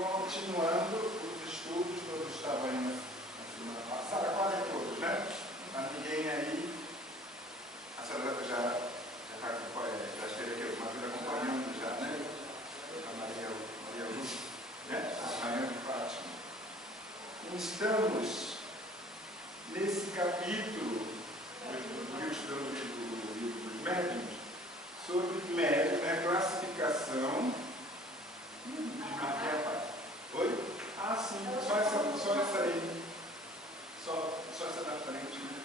continuando os estudos, todos estavam aí na semana passada, quase todos, né? Mas ninguém aí, a senhora já esteve aqui alguma vez acompanhando já, né? A Maria Lúcia, né? A Maria de Fátima. Estamos nesse capítulo do livro dos médiuns, sobre médium, né? Classificação de Maria Paz. Oi? Ah, sim, só essa aí. Só essa da frente, né?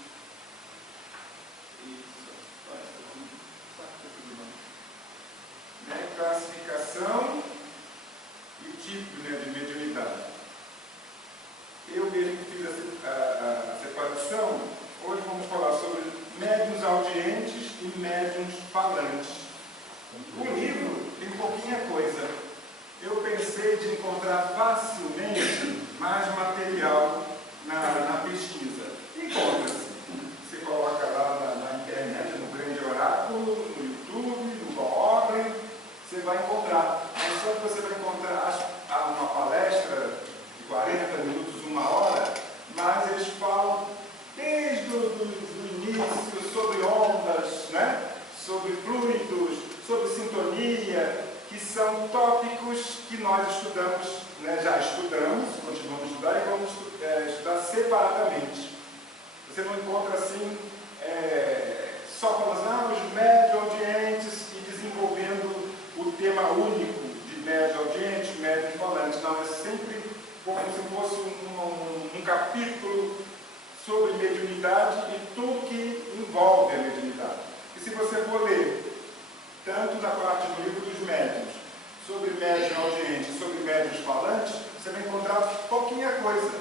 Isso, só essa aqui. Só essa aqui, né? Classificação e tipo, né, de mediunidade. Eu mesmo fiz a separação. Hoje vamos falar sobre médiuns audientes e médiuns falantes. O livro tem pouquinha coisa. Eu pensei de encontrar facilmente mais material na pesquisa. Encontra-se. Você coloca lá na internet, no Grande Oráculo, no YouTube, no Google, você vai encontrar. Mas só que você vai encontrar uma palestra de 40 minutos, 1 hora, mas eles falam desde o início sobre ondas, né? Sobre fluidos, sobre sintonia, que são tópicos que nós estudamos, né? Já estudamos, continuamos a estudar e vamos estudar separadamente. Você não encontra assim, só falando, os médios audientes e desenvolvendo o tema único de médios audientes, médios falantes. Não, é sempre como se fosse um capítulo sobre mediunidade e tudo que envolve a mediunidade. E se você for ler, tanto na parte do livro dos médiuns, sobre médium audiente, sobre médiuns falantes, você vai encontrar pouquinha coisa,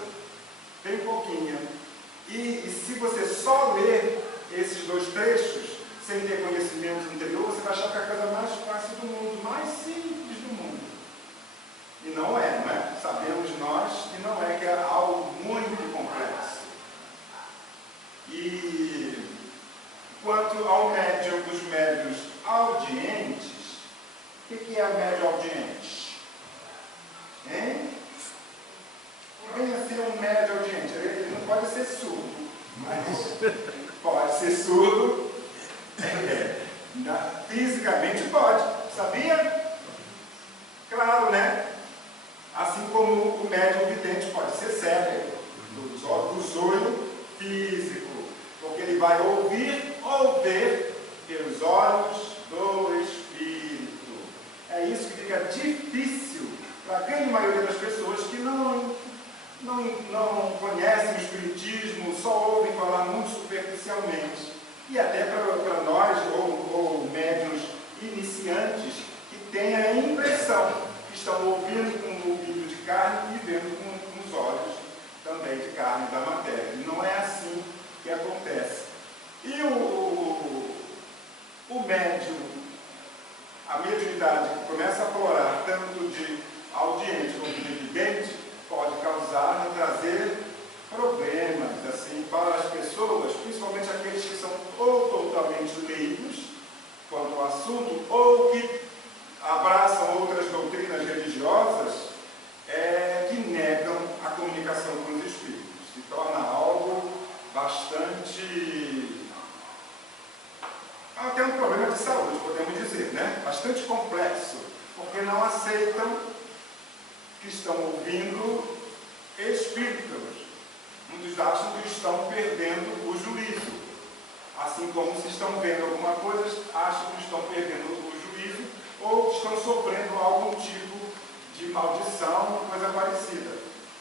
bem pouquinha. E se você só ler esses 2 trechos, sem ter conhecimento anterior, você vai achar que é a coisa mais fácil do mundo, mais simples do mundo. E não é, não é? Sabemos nós que não é, que é algo muito complexo. E quanto ao médium dos médiuns audientes, o que é o médium audiente? Hein? Venha ser um médium audiente. Ele não pode ser surdo, mas pode ser surdo. Fisicamente pode, sabia? Claro, né? Assim como o médium vidente pode ser cego, do olho físico, porque ele vai ouvir ou ver pelos olhos do Espírito. É isso que fica difícil para a grande maioria das pessoas que não conhecem o Espiritismo, só ouvem falar muito superficialmente. E até para nós, ou médiuns iniciantes, que têm a impressão que estão ouvindo com o ouvido de carne e vendo com os olhos também de carne da matéria. E não é assim que acontece. E o médium, a mediunidade que começa a aflorar tanto de audiente como de vidente, pode causar e trazer problemas assim, para as pessoas, principalmente aqueles que são ou totalmente leigos quanto ao assunto, ou que abraçam outras doutrinas religiosas que negam a comunicação com os espíritos. Se torna algo bastante... até um problema de saúde, podemos dizer, né? Bastante complexo, porque não aceitam que estão ouvindo espíritos. Muitos acham que estão perdendo o juízo. Assim como se estão vendo alguma coisa, acham que estão perdendo o juízo ou que estão sofrendo algum tipo de maldição, coisa parecida.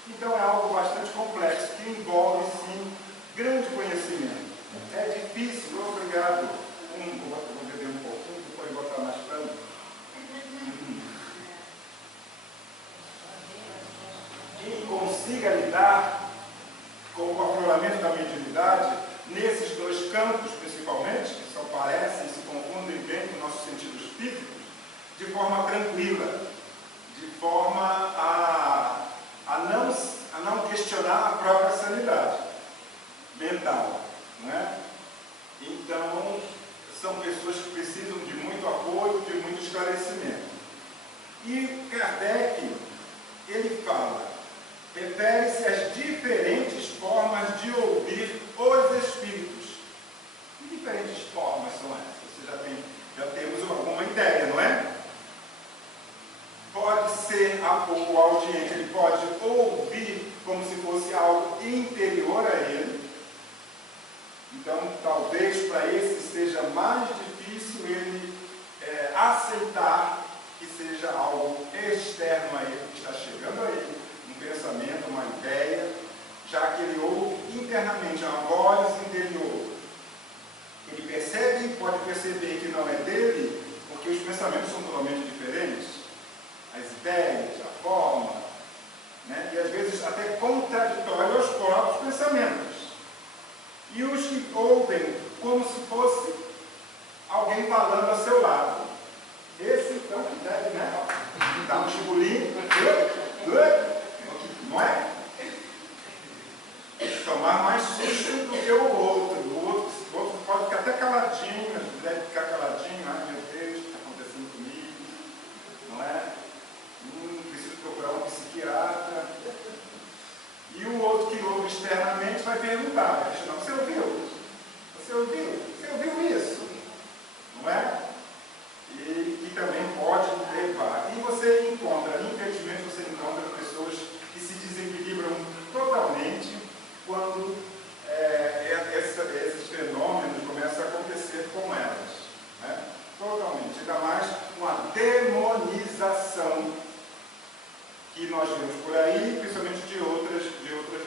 Então é algo bastante complexo, que envolve, sim, grande conhecimento. É difícil, obrigado. Vou beber um pouquinho, depois botar mais para mim. Quem consiga lidar com o afloramento da mediunidade, nesses 2 campos principalmente, que só parecem, se confundem bem com nossos sentidos físicos, de forma tranquila, de forma a não questionar a própria sanidade mental, não é? Então, são pessoas que precisam de muito apoio, de muito esclarecimento. E Kardec, ele refere-se às diferentes formas de ouvir os Espíritos. Que diferentes formas são essas? Já temos alguma ideia, não é? Pode ser o audiente, ele pode ouvir como se fosse algo interior a ele. Então, talvez para esse seja mais difícil ele aceitar que seja algo externo a ele, que está chegando a ele, um pensamento, uma ideia, já que ele ouve internamente, uma voz interior. Ele percebe e pode perceber que não é dele, porque os pensamentos são totalmente diferentes, as ideias, a forma, né? E às vezes até contraditório aos próprios pensamentos. E os que ouvem como se fosse alguém falando ao seu lado. Esse então que deve, né? Dar um chibulinho, não é? Tomar mais susto do que o outro. O outro pode ficar até caladinho, deve ficar caladinho, ai meu Deus, o que está acontecendo comigo? Não é? Preciso procurar um psiquiatra. E o outro que ouve externamente vai perguntar, vai questionar, você ouviu? Você ouviu? Você ouviu isso? Não é? E também pode levar. E você encontra, infelizmente você encontra pessoas que se desequilibram totalmente quando esses fenômenos começam a acontecer com elas. Né? Totalmente. Ainda mais uma demonização que nós vemos por aí, principalmente de outras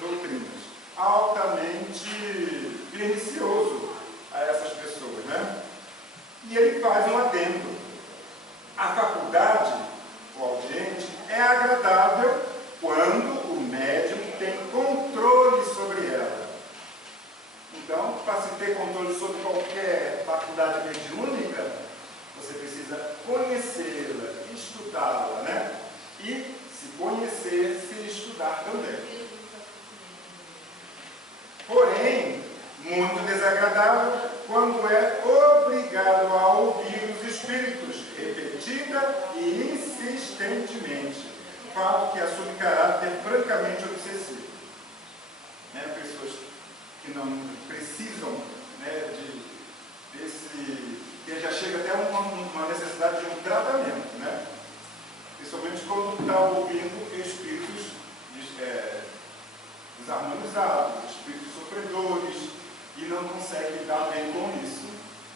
doutrinas. Altamente pernicioso a essas pessoas, né? E ele faz um adendo. A faculdade, o audiente, é agradável quando o médium tem controle sobre ela. Então, para se ter controle sobre qualquer faculdade mediúnica, você precisa conhecê-la, estudá-la, né? E se conhecer, se estudar também. Porém, muito desagradável quando é obrigado a ouvir os espíritos repetida e insistentemente, fato que assume caráter francamente obsessivo. Né? Pessoas que não precisam, né, que já chega até uma necessidade de um tratamento, né? Principalmente quando está ouvindo espíritos desarmonizados, espíritos sofredores, e não consegue lidar bem com isso.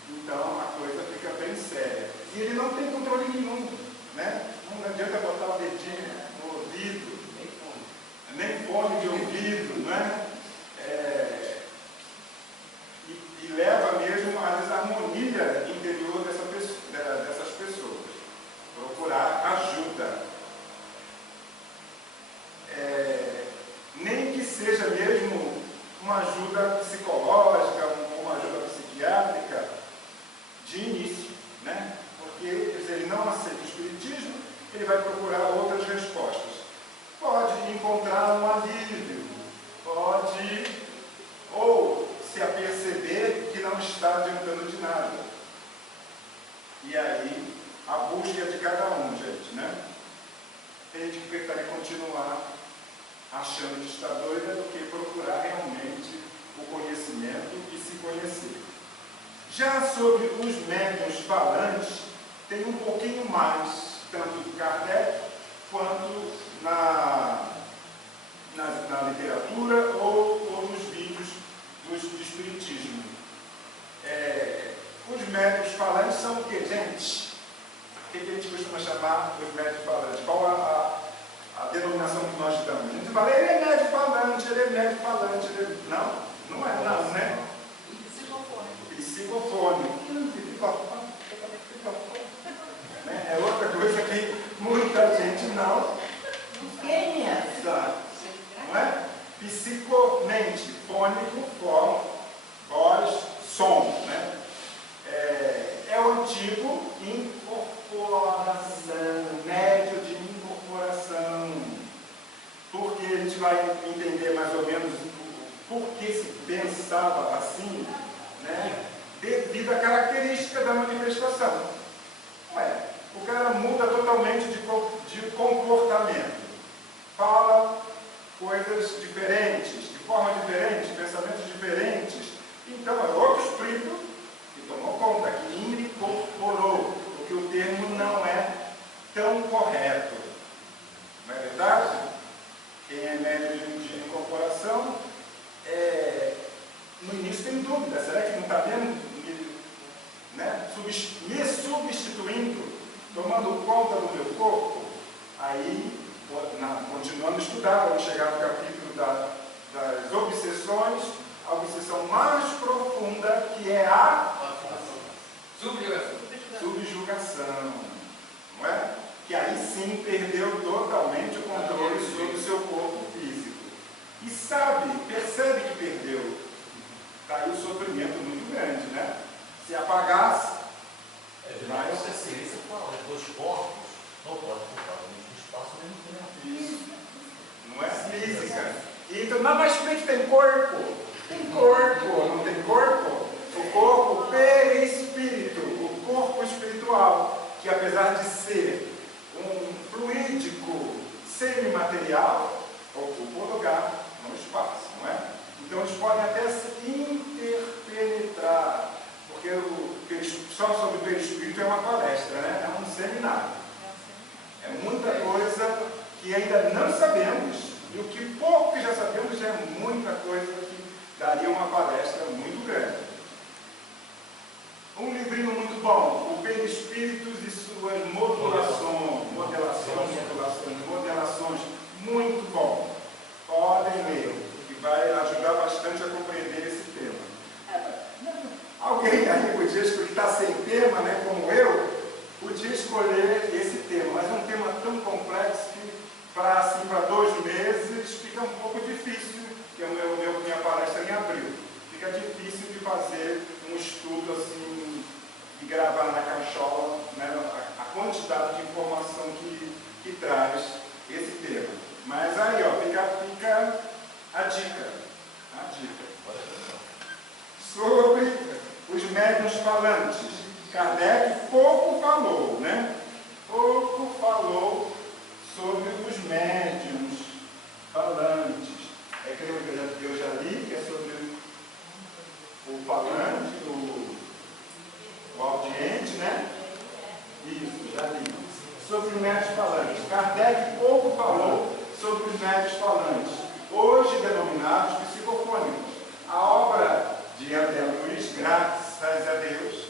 Então a coisa fica bem séria. E ele não tem controle nenhum, né? Não adianta botar o dedinho no ouvido, nem fone de ouvido, né? E leva mesmo à desarmonia interior dessas pessoas. Procurar ajuda. Nem que seja mesmo uma ajuda psicológica, uma ajuda psiquiátrica de início, né? Porque se ele não aceita o espiritismo, ele vai procurar outras respostas. Pode encontrar um alívio, pode ou se aperceber que não está adiantando de nada. E aí, a busca é de cada um, gente, né? Tem gente que prefere continuar achando que está doida do que procurar realmente o conhecimento e se conhecer. Já sobre os médiuns falantes, tem um pouquinho mais, tanto do Kardec quanto na literatura ou nos vídeos do Espiritismo. Os médiuns falantes são o que, gente? O que a gente costuma chamar os médiuns falantes? Qual a denominação que nós damos? A gente fala, ele é médium falante, ele é médium falante. Não é não, né? Psicofônico. É outra coisa que muita gente não sabe. Não é? Psicomente, fônico, voz, som. Né? É o antigo incorporação, médio de incorporação. Porque a gente vai entender mais ou menos por que se pensava assim, né? Devido à característica da manifestação. O cara muda totalmente de comportamento. Fala coisas diferentes, de forma diferente, pensamentos diferentes. Então, é outro espírito que tomou conta, que incorporou, porque o termo não é tão correto. Não é verdade? Quem é médium de incorporação, no início tem dúvida, será que não está vendo? Né? Me substituindo, tomando conta do meu corpo? Aí, continuando a estudar, vamos chegar no capítulo das obsessões, a obsessão mais profunda, que é a subjugação, não é? Que aí sim perdeu totalmente o controle sobre o seu corpo físico. E percebe que perdeu. Está aí o sofrimento muito grande, né? Se apagasse, essa ciência fala, dois corpos não podem ocupar o mesmo espaço ao mesmo tempo. Isso. Não é física. Então, mas tem corpo. Tem corpo, não tem corpo? O corpo perispírito, o corpo espiritual, que apesar de ser um fluídico semimaterial, ocupa o lugar no espaço, não é? Então eles podem até se interpenetrar, porque só sobre o perispírito é uma palestra, né? É um seminário. É muita coisa que ainda não sabemos, e o que pouco que já sabemos já é muita coisa que daria uma palestra muito grande. Um livrinho muito bom, O Perispíritos e suas modelações, muito bom. Podem ler, que vai ajudar bastante a compreender esse tema. Alguém aí podia estar sem tema, né, como eu, podia escolher esse tema, mas é um tema tão complexo que para 2 meses fica um pouco difícil, que é minha palestra em abril. Fica difícil de fazer um estudo assim e gravar na cachola, né, a quantidade de informação que traz esse tema. Mas aí, ó, fica a dica. Sobre os médiuns falantes. Kardec pouco falou, né? Pouco falou sobre os médiuns falantes. É que eu já li, que é sobre o falante, o audiente, né? Isso, já li. Sobre os médiuns falantes. Kardec pouco falou sobre os médiuns falantes, hoje denominados psicofônicos. A obra de André Luiz, graças a Deus,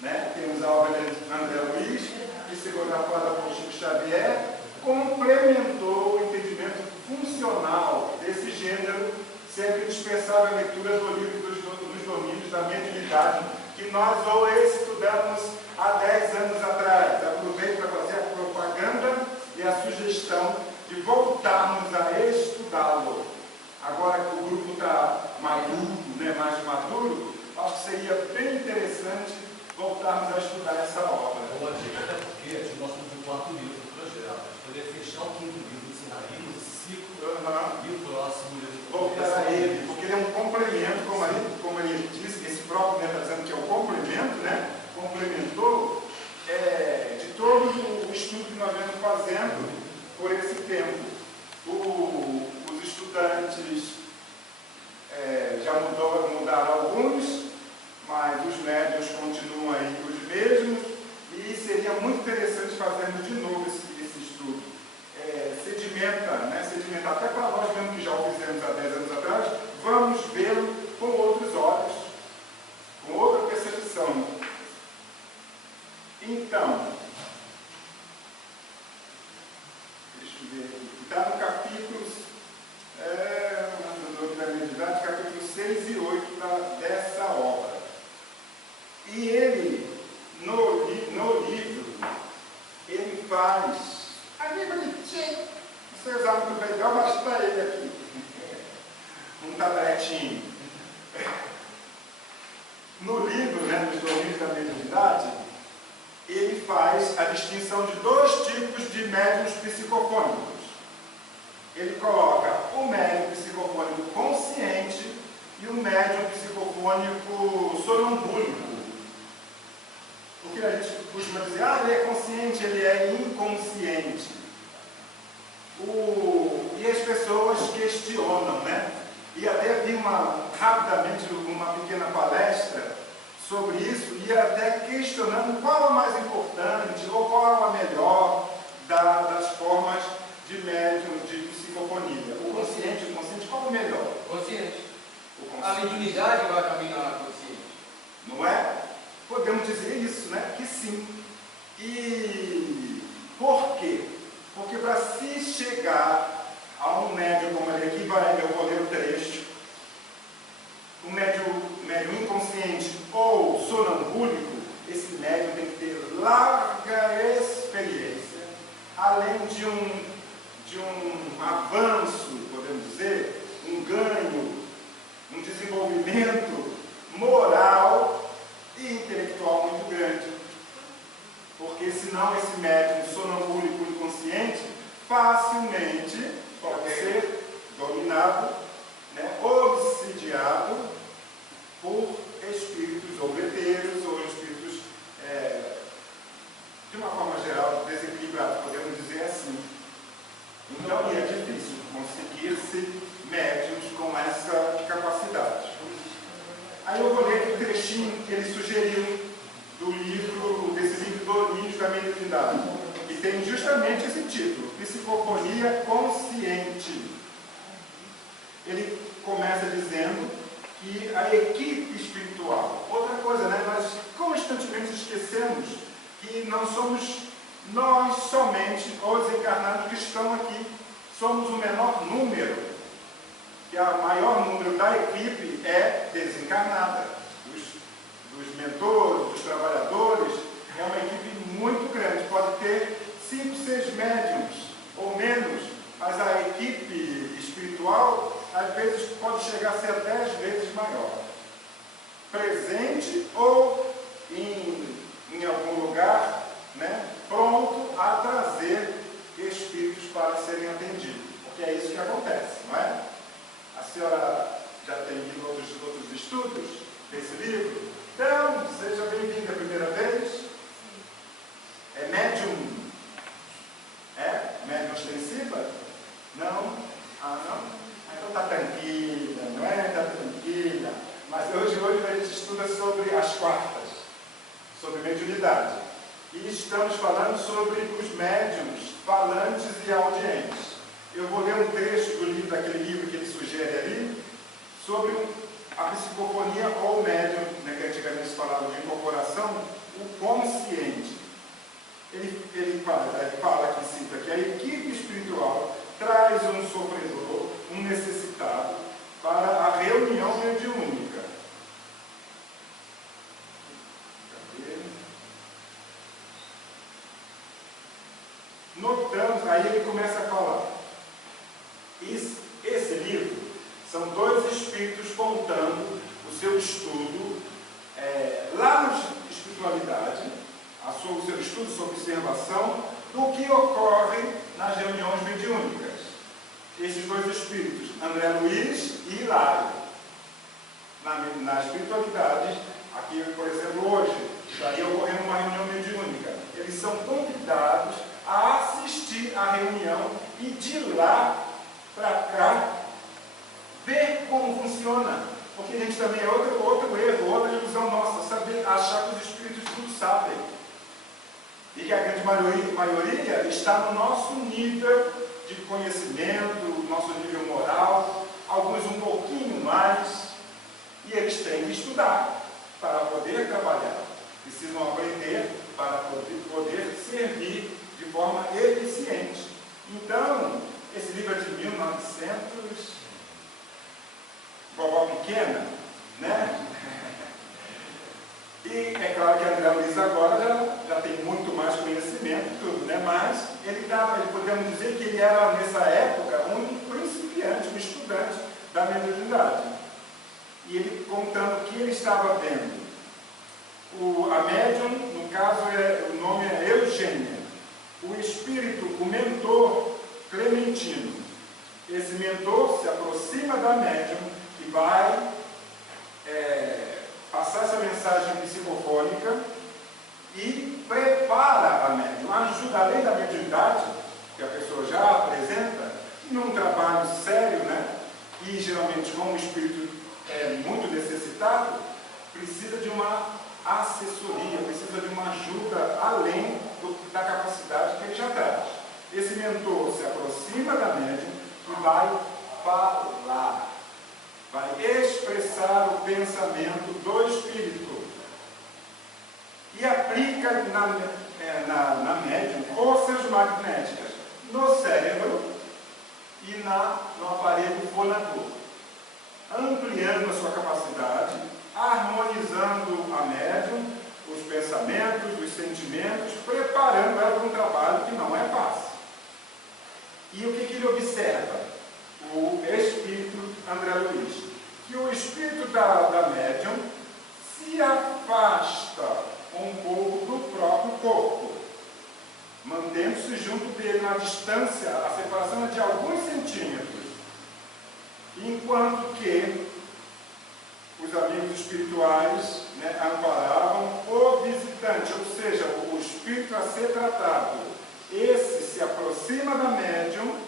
né? Temos a obra de André Luiz, psicografada por Chico Xavier, complementou o entendimento funcional desse gênero, sempre dispensável a leitura do livro dos domínios da mediunidade, que nós estudamos há 10 anos atrás. Aproveito para fazer a propaganda e a sugestão de voltarmos a estudá-lo. Agora que o grupo está maduro, né, mais maduro, acho que seria bem interessante voltarmos a estudar essa obra. Boa dica, até porque nós temos o 4º livro do projeto, a gente poderia fechar o 5º livro, encerraríamos esse ciclo, e o próximo livro. Voltar a ele, porque ele é um complemento, como ele disse, esse próprio está dizendo que é o complemento, né? Complementou de todo o estudo que nós vemos fazendo por esse tempo. Os estudantes já mudaram alguns, mas os médiuns continuam aí os mesmos, e seria muito interessante fazermos de novo esse estudo. Sedimentar, até para nós mesmo que já o fizemos há 10 anos atrás, vamos vê-lo com outros olhos, com outra percepção. Então, deixa eu ver aqui, está no capítulo da mediunidade, capítulo 6 e 8 dessa obra. E ele, no livro, ele faz, ali bonitinho, você usar muito bem, eu baixo para ele aqui, um tabletinho. No livro, né, dos domínios da mediunidade, ele faz a distinção de 2 tipos de médiuns psicofônicos. Ele coloca o médium psicofônico consciente e o médium psicofônico sonambúlico. Porque a gente costuma dizer, ele é consciente, ele é inconsciente. E as pessoas que questionam, né? E até vi rapidamente uma pequena palestra sobre isso, e até questionando qual a mais importante, ou qual a melhor das formas de médium, de psicofonia. O consciente, o inconsciente, qual o melhor? Consciente. O consciente. A mediunidade vai caminhar consciente. Não é? Podemos dizer isso, né? Que sim. E por quê? Porque para se chegar a um médium como ele aqui, eu vou ler o trecho, um médium inconsciente ou sonambúlico, esse médium tem que ter larga experiência, além de um avanço, podemos dizer, um ganho, um desenvolvimento moral e intelectual muito grande. Porque senão esse médium sonambúlico inconsciente facilmente pode ser dominado, né, obsidiado por espíritos obreteiros ou espíritos, de uma forma geral, desequilibrados, podemos dizer assim. Então é difícil conseguir-se médiums com essa capacidade. Aí eu vou ler aqui o trechinho que ele sugeriu desse livro Domínios da Mediunidade, que tem justamente esse título, Psicofonia Consciente. Ele começa dizendo que a equipe espiritual, outra coisa, né? Nós constantemente esquecemos que não somos nós somente, os encarnados que estão aqui, somos o menor número, que o maior número da equipe é desencarnada. Dos mentores, dos trabalhadores, é uma equipe muito grande, pode ter 5, 6 médiums ou menos, mas a equipe espiritual às vezes pode chegar a ser 10 vezes maior, presente ou em algum lugar, né, pronto a trazer espíritos para serem atendidos, porque é isso que acontece, não é? A senhora já tem lido outros estudos desse livro? Então, seja bem-vinda a primeira vez. É médium? É? Médium ostensiva? Não? Ah, não? Então está tranquila, não é? Está tranquila. Mas hoje a gente estuda sobre as quartas, sobre mediunidade. E estamos falando sobre os médiums falantes e audientes. Eu vou ler um trecho daquele livro que ele sugere ali, sobre a psicofonia ou médium, né, que antigamente se falava de incorporação, o consciente. Ele fala aqui, cita que a equipe espiritual traz um sofredor, um necessitado, para a reunião mediúnica. Notamos, aí ele começa a falar. Esse livro são 2 espíritos contando o seu estudo lá na espiritualidade, o seu estudo sobre observação do que ocorre nas reuniões mediúnicas. Esses 2 espíritos, André Luiz e Hilário, na espiritualidade, aqui, por exemplo, hoje, estaria ocorrendo uma reunião mediúnica. Eles são convidados a assistir à reunião e de lá para cá ver como funciona, porque a gente também é outro erro, outra ilusão nossa, saber achar que os espíritos tudo sabem, e que a grande maioria está no nosso nível de conhecimento, nosso nível moral, alguns um pouquinho mais, e eles têm que estudar para poder trabalhar, precisam aprender para poder servir de forma eficiente. Então, esse livro é de 1900, vovó pequena, né? E é claro que André Luiz agora já tem muito mais conhecimento, tudo, né? Mas ele podemos dizer que ele era, nessa época, um principiante, um estudante da mediunidade. E ele contando o que ele estava vendo. A médium, no caso, o nome é Eugênia. O espírito, o mentor Clementino. Esse mentor se aproxima da médium que vai passar essa mensagem psicofônica e prepara a médium, ajuda, além da mediunidade que a pessoa já apresenta, num trabalho sério, né? que geralmente, como o espírito é muito necessitado, precisa de uma assessoria, precisa de uma ajuda além da capacidade que ele já traz. Esse mentor se aproxima da médium e vai falar, vai expressar o pensamento do espírito e aplica na médium forças magnéticas no cérebro e no aparelho fonador, ampliando a sua capacidade, harmonizando a médium, os pensamentos, os sentimentos, preparando ela para um trabalho que não é fácil. E o que ele observa? O espírito André Luiz, que o espírito da médium se afasta um pouco do próprio corpo, mantendo-se junto dele na distância, a separação é de alguns centímetros, enquanto que os amigos espirituais amparavam o visitante, ou seja, o espírito a ser tratado. Esse se aproxima da médium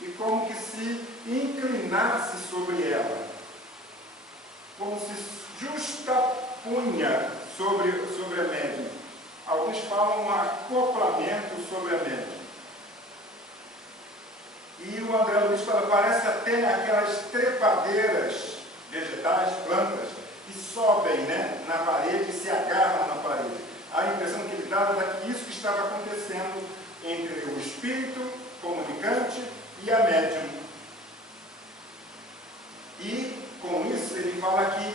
e como que se inclinasse sobre ela, como se justapunha sobre a médium. Alguns falam um acoplamento sobre a médium. E o André Luiz fala, parece até aquelas trepadeiras vegetais, plantas, que sobem na parede e se agarram na parede. A impressão que ele dava era que isso que estava acontecendo entre o espírito comunicante e a médium. E com isso ele fala que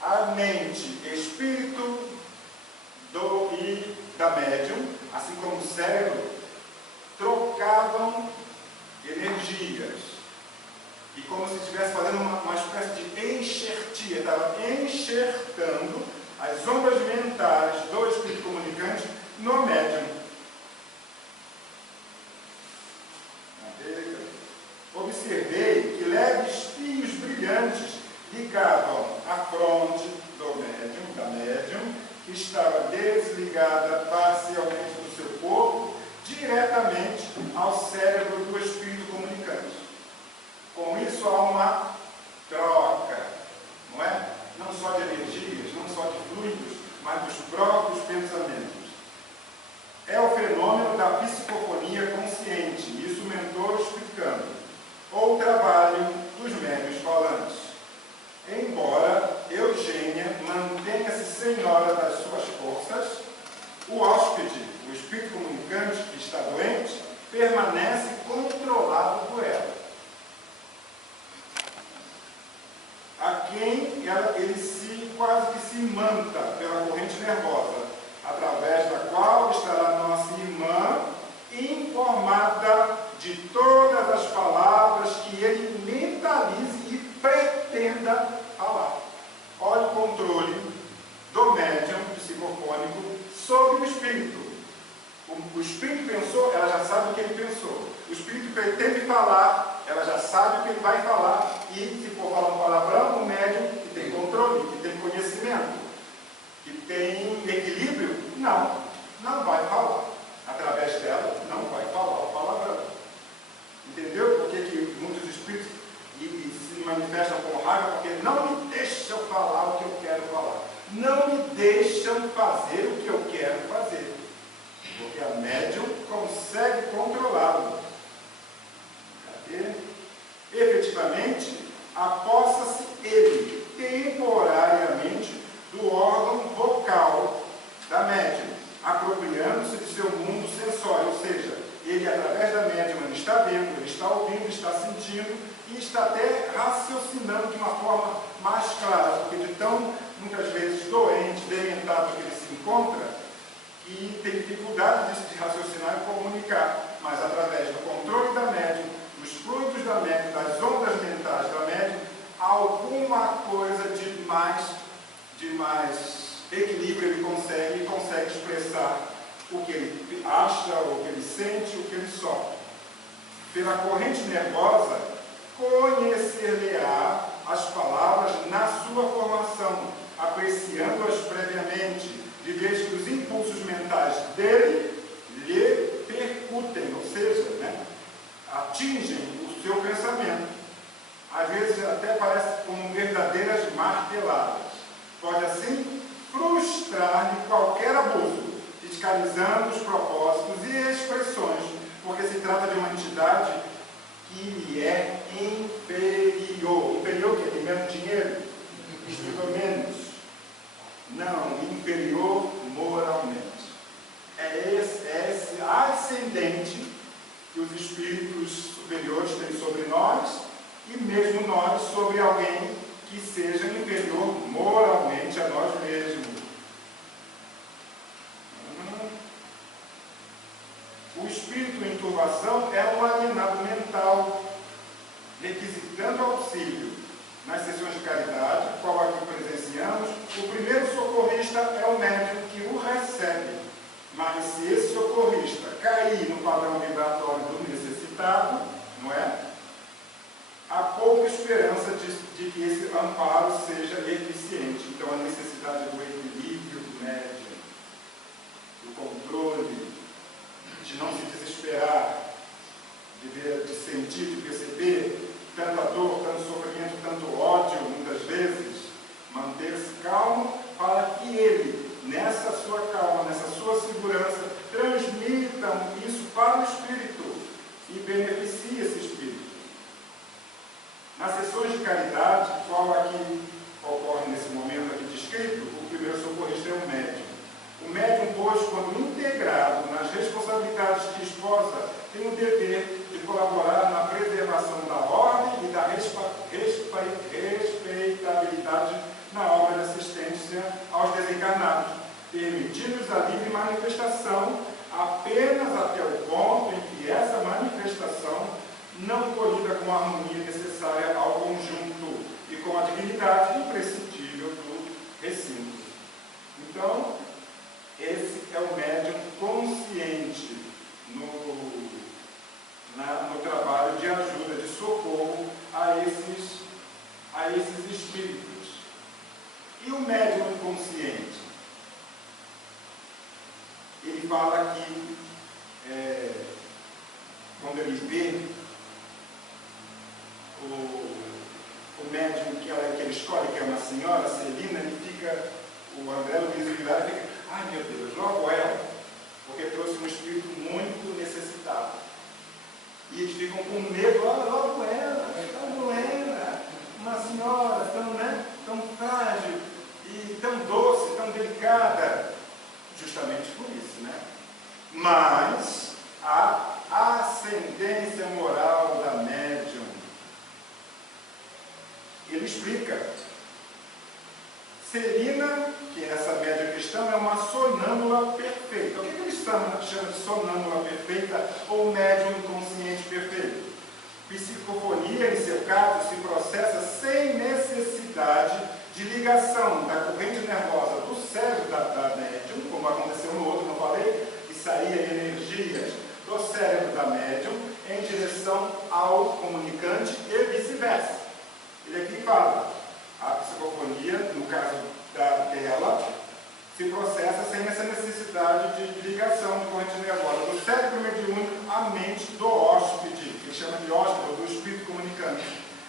a mente, espírito e da médium, assim como o cérebro, trocavam energias. E como se estivesse fazendo uma espécie de enxertia, estava enxertando as ondas mentais do espírito comunicante no médium. Observei que leves fios brilhantes ligavam a fronte da médium, que estava desligada parcialmente do seu corpo, diretamente ao cérebro do espírito comunicante. Com isso há uma troca, não é? Não só de energias, não só de fluidos, mas dos próprios pensamentos. É o fenômeno da psicofonia consciente, isso o mentor explicando, ou o trabalho dos médiuns falantes. Embora Eugênia mantenha-se senhora das suas forças, o hóspede, o espírito comunicante que está doente, permanece controlado por ela. A quem ele quase que se imanta pela corrente nervosa, através da qual estará nossa irmã informada de todas as palavras que ele mentalize e pretenda falar. Olha o controle do médium psicofônico sobre o espírito. O espírito pensou, ela já sabe o que ele pensou. O espírito pretende falar, ela já sabe o que ele vai falar. E se for falar um palavrão, o médium que tem controle, que tem conhecimento, que tem equilíbrio, não vai falar. Através dela, não vai falar o palavrão. Entendeu? Por que muitos espíritos se manifestam com raiva? Porque não me deixam falar o que eu quero falar. Não me deixam fazer o que eu quero fazer. Porque a médium consegue controlá-lo. Efetivamente, aposta-se ele temporariamente do órgão vocal da médium, apropriando-se de seu mundo sensório, ou seja, ele através da médium ele está vendo, ele está ouvindo, está sentindo e está até raciocinando de uma forma mais clara, porque de tão muitas vezes doente, dementado que ele se encontra, e tem dificuldade de raciocinar e comunicar, mas através do controle da médium, dos fluidos da médium, das ondas mentais da médium, alguma coisa de mais equilíbrio ele consegue expressar o que ele acha, o que ele sente, o que ele sofre. Pela corrente nervosa, conhecer-lhe-á as palavras na sua formação, apreciando-as previamente, de vez que os impulsos mentais dele lhe percutem, ou seja, atingem o seu pensamento. às vezes até parece como verdadeiras marteladas. Pode assim frustrar-lhe qualquer abuso, fiscalizando os propósitos e expressões, porque se trata de uma entidade que lhe é inferior. Inferior que tem menos dinheiro? Estudou menos. Não, inferior moralmente. É esse ascendente que os espíritos superiores têm sobre nós e mesmo nós sobre alguém que seja inferior moralmente a nós mesmos. O espírito em turbação é um alienado mental, requisitando auxílio. Nas sessões de caridade, qual aqui presenciamos, o primeiro socorrista é o médium que o recebe. Mas se esse socorrista cair no padrão vibratório do necessitado, não é? Há pouca esperança de que esse amparo seja eficiente. Então, a necessidade do equilíbrio do médium, do controle, de não se desesperar, de sentir, de perceber tanta dor, tanto sofrimento, tanto ódio, muitas vezes, manter-se calmo para que ele, nessa sua calma, nessa sua segurança, transmitam isso para o espírito e beneficie esse espírito. Nas sessões de caridade, qual aqui ocorre nesse momento aqui descrito, o primeiro socorrista é o médium. O médium, pois, quando integrado nas responsabilidades que esposa, tem o dever de colaborar na preservação da ordem e da respeitabilidade na obra de assistência aos desencarnados, permitindo-lhes a livre manifestação apenas até o ponto em que essa manifestação não colida com a harmonia necessária ao conjunto e com a dignidade imprescindível do recinto. Então, esse é o médium consciente no trabalho de ajuda, de socorro a esses espíritos. E o médium inconsciente? Ele fala que, quando ele vê o médium que ele escolhe, que é uma senhora, Celina, ele fica, o André Luiz Vilar fica, ai meu Deus, logo ela, porque trouxe um espírito muito necessitado. E eles ficam com medo, logo ela, uma senhora tão frágil e tão doce, tão delicada, justamente por isso, né? Mas a ascendência moral da médium, ele explica. Celina, que é essa médium cristã, é uma sonâmbula perfeita. O que eles chamam de sonâmbula perfeita ou médium inconsciente perfeito? Psicofonia, em seu caso, se processa sem necessidade de ligação da corrente nervosa do cérebro da médium, como aconteceu no outro, não falei, que saía energias do cérebro da médium em direção ao comunicante e vice-versa. Ele aqui fala, a psicofonia, no caso dela, se processa sem essa necessidade de ligação de corrente nervosa do cérebro mediúnico à mente do hóspede, que ele chama de hóspede, ou do espírito comunicante.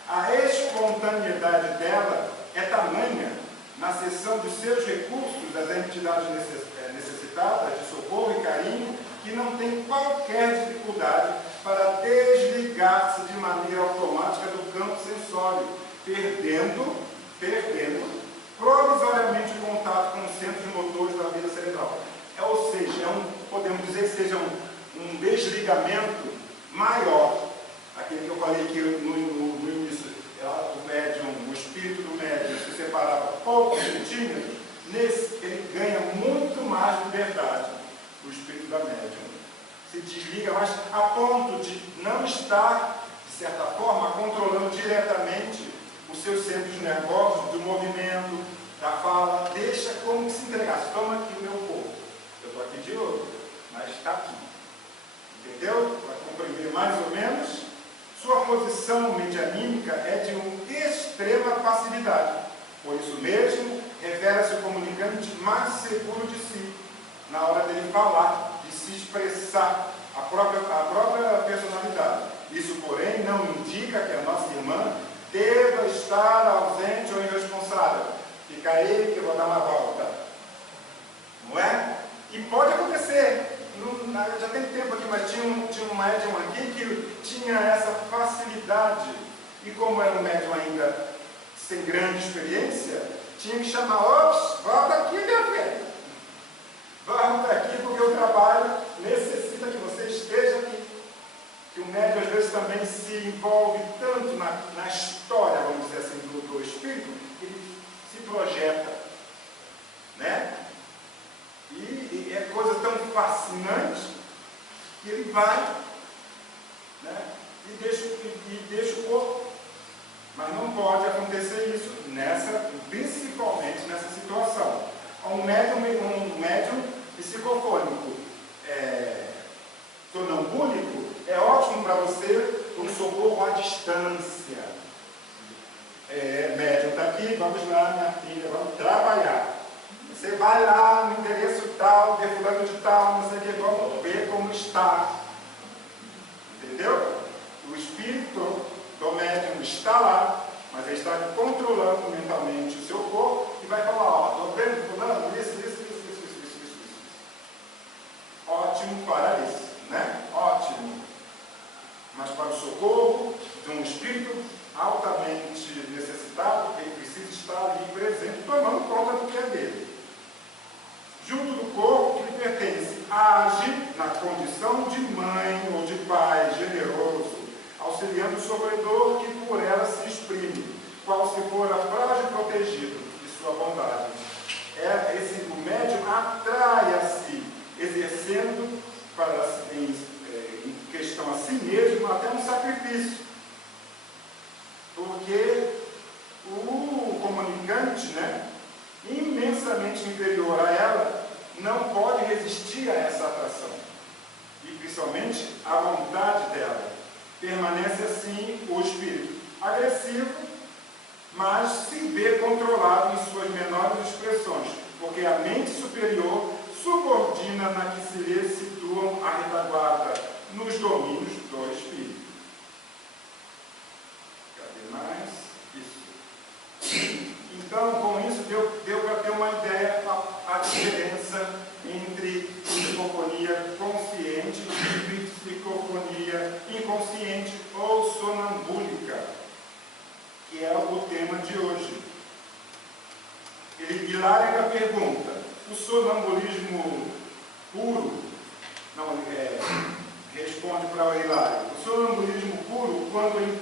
A espontaneidade dela é tamanha na cessão dos seus recursos das entidades necessitadas de socorro e carinho, que não tem qualquer dificuldade para desligar-se de maneira automática do campo sensório, perdendo provisoriamente o contato com os centros motores da vida cerebral. Ou seja, podemos dizer que seja um desligamento maior, aquele que eu falei aqui no início, o médium, o espírito do médium se separava poucos centímetros, ele ganha muito mais liberdade, o espírito da médium. Se desliga mais a ponto de não estar, de certa forma, controlando diretamente os seus centros nervosos, do movimento, da fala, deixa como que se entregasse. Toma aqui o meu corpo. Eu estou aqui de novo, mas está aqui. Entendeu? Para compreender mais ou menos, sua posição medianímica é de uma extrema passividade. Por isso mesmo, revela-se o comunicante mais seguro de si, na hora dele falar, de se expressar a própria personalidade. Isso, porém, não indica que a nossa irmã deva estar ausente ou irresponsável. Fica aí que eu vou dar uma volta. Não é? E pode acontecer. Já tem tempo aqui, mas tinha um médium aqui que tinha essa facilidade. E como era um médium ainda sem grande experiência, tinha que chamar: ops, volta aqui, meu filho. Volta aqui, porque o trabalho necessita que você esteja aqui. Que o médium às vezes também se envolve tanto na história, vamos dizer assim, do espírito, que ele se projeta, né? E é coisa tão fascinante que ele vai, né? E deixa o corpo. Mas não pode acontecer isso principalmente nessa situação. Um médium psicofônico sonambúlico é ótimo para você um socorro à distância. Médium está aqui, vamos lá, minha filha, vamos trabalhar. Você vai lá no endereço tal, de fulano de tal, não sei o que, vamos ver como está. Entendeu? O espírito do médium está lá, mas ele está controlando mentalmente o seu corpo e vai falar: ó, estou vendo fulano, isso. Ótimo para isso, né? Ótimo. Mas para o socorro de um espírito altamente necessitado, ele precisa estar ali presente, tomando conta do que é dele. Junto do corpo que lhe pertence, age na condição de mãe ou de pai generoso, auxiliando o sofredor que por ela se exprime, qual se fora frágil protegido de sua bondade. O médium atrai a si, exercendo em questão a si mesmo até um sacrifício. Porque o comunicante, né, imensamente inferior a ela, não pode resistir a essa atração. E principalmente a vontade dela. Permanece assim o espírito agressivo, mas se vê controlado em suas menores expressões, porque a mente superior subordina na que se lhe situam a retaguarda nos domínios do espírito. Cadê mais? Isso. Então, com isso, deu para ter uma ideia a diferença entre psicofonia consciente e psicofonia inconsciente ou sonambúlica, que é o tema de hoje. Hilário ainda pergunta: o sonambulismo puro, responde para o Hilário, o sonambulismo puro, quando em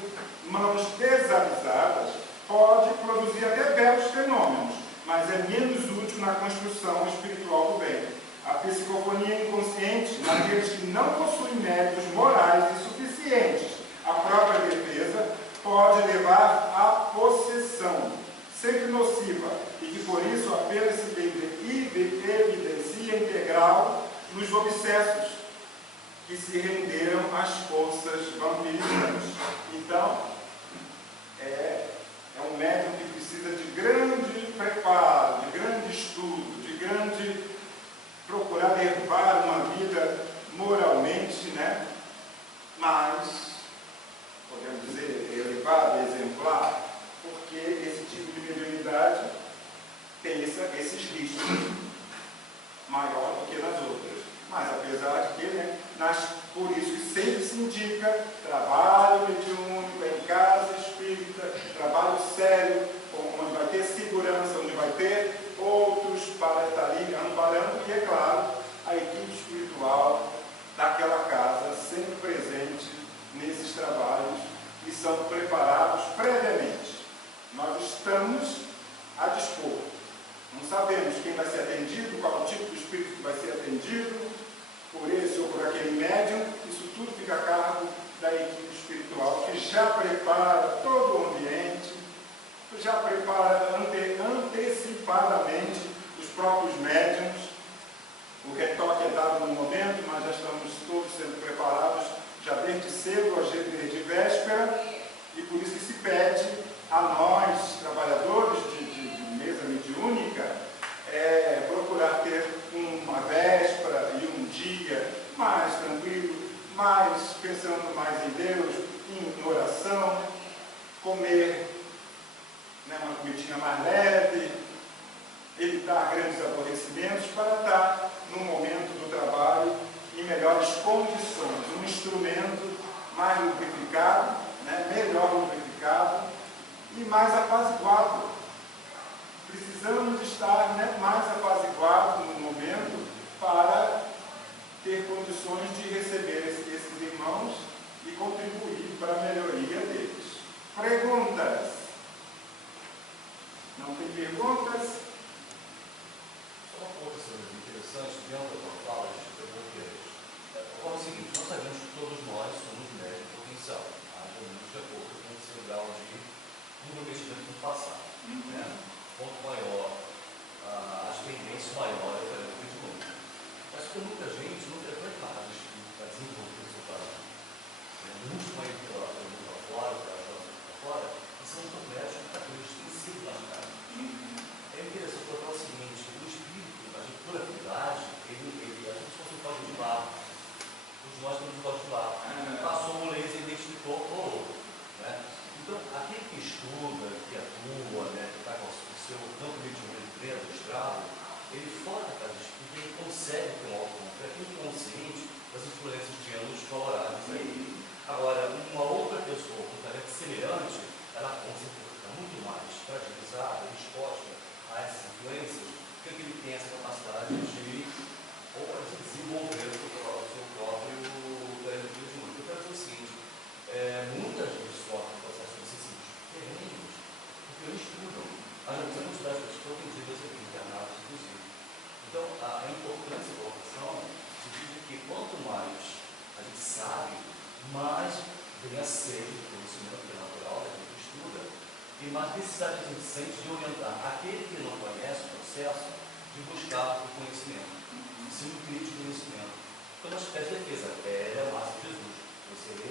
mãos desavisadas, pode produzir até belos fenômenos, mas é menos útil na construção espiritual do bem. A psicofonia inconsciente, naqueles que não possuem méritos morais e suficientes à própria defesa, pode levar à possessão, sempre nociva, e que por isso apenas se evidencia integral nos obsessos que se renderam às forças vampirizantes. Então, é um médium que precisa de grande preparo, de grande estudo, de grande procurar levar uma vida moralmente, né? Mas, podemos dizer, elevada, exemplar, porque esse tipo de mediunidade tem esses riscos maior do que nas outras. Mas apesar de que, né, por isso que sempre se indica trabalho mediúnico em casa espírita, trabalho sério, onde vai ter segurança, onde vai ter outros para estar ali amparando, e é claro, a equipe espiritual daquela casa sempre presente nesses trabalhos que são preparados previamente. Nós estamos a dispor. Não sabemos quem vai ser atendido, qual é o tipo de espírito que vai ser atendido, por esse ou por aquele médium. Isso tudo fica a cargo da equipe espiritual, que já prepara todo o ambiente, já prepara antecipadamente os próprios médiums. O retoque é dado no momento, mas já estamos todos sendo preparados já desde cedo, desde véspera, e por isso que se pede a nós, trabalhadores de mesa mediúnica, procurar ter uma véspera e um dia mais tranquilo, mais pensando mais em Deus, em oração, comer lubrificado, né, melhor lubrificado e mais apaziguado. Precisamos estar, né, mais apaziguados no momento para ter condições de receber esses irmãos e contribuir para a melhoria deles. Perguntas? Não tem perguntas? Só uma coisa interessante, dentro da tua fala, agora é o seguinte, nós sabemos que todos nós somos médios em potencial, haja menos de acordo com o seu grau de comprometimento no passado. Né? Quanto maior as tendências, maior é o rendimento. Mas para muita gente não tem nada de espírito para desenvolver o seu talento. Muitos mais para fora, para fora, e são tão médicos que eles têm sido machucados. É interessante colocar o seguinte, o espírito, a gente, por afinidade, a gente fosse um código de barro. Todos nós temos um código de barro. Passou um laser e identificou o outro. Né? Então, aquele que estuda, que atua, né, que está com o seu campo de empresa, estrado, ele fora da casa de espírito, ele consegue ter um autocontrole, é inconsciente das influências de anos favoráveis a ele. Agora, uma outra pessoa com talento semelhante, ela consegue ficar muito mais fragilizada, exposta a essas influências, porque ele tem essa capacidade de desenvolver o seu próprio talento de mundo. Eu quero dizer o seguinte, muitas vezes sofrem processos obsessivos terrenos, porque eles estudam. A quantidade de pessoas tem dias internados, inclusive. Então, a importância da vocação se diz que quanto mais a gente sabe, mais vem a sede do conhecimento que é natural, da gente estuda, e mais necessidade a gente sente de orientar aquele que não conhece o processo de buscar o conhecimento, de se nutrir de conhecimento. Então, uma espécie de defesa, é a massa de Jesus. Você é